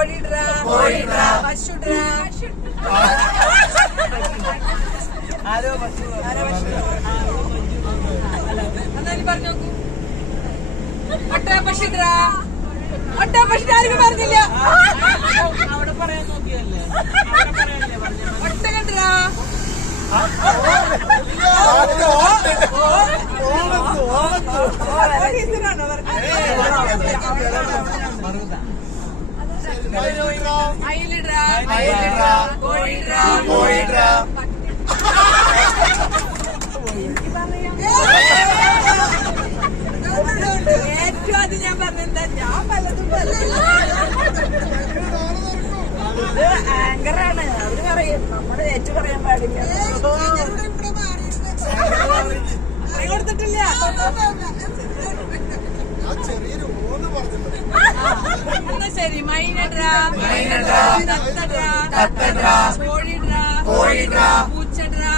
കോഴിഡ്രാ പശുഡ്രാ എന്നാലും പറഞ്ഞു നോക്കൂ. ഒട്ടകപ്പശുഡ്രാ ഒട്ടകപ്പശു ആർക്കും പറഞ്ഞില്ല. അവിടെ പറയാൻ നോക്കിയല്ലേ ഒട്ടകഡ്രാ അയിലിഡ്രാ കോഴിഡ്രാ ഏറ്റവും അത് ഞാൻ പറഞ്ഞെന്താ, ഞാൻ പലതും ആങ്കറാണ്. അവര് പറയും, നമ്മള് ഏറ്റു പറയാൻ പാടില്ല. കൊടുത്തിട്ടില്ല. എന്നാ ശരി. മൈനഡ്രാ തത്തഡ്രാ കോഴിഡ്രാ പൂച്ചഡ്രാ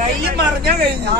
കൈ മറിഞ്ഞാ കഴിഞ്ഞു.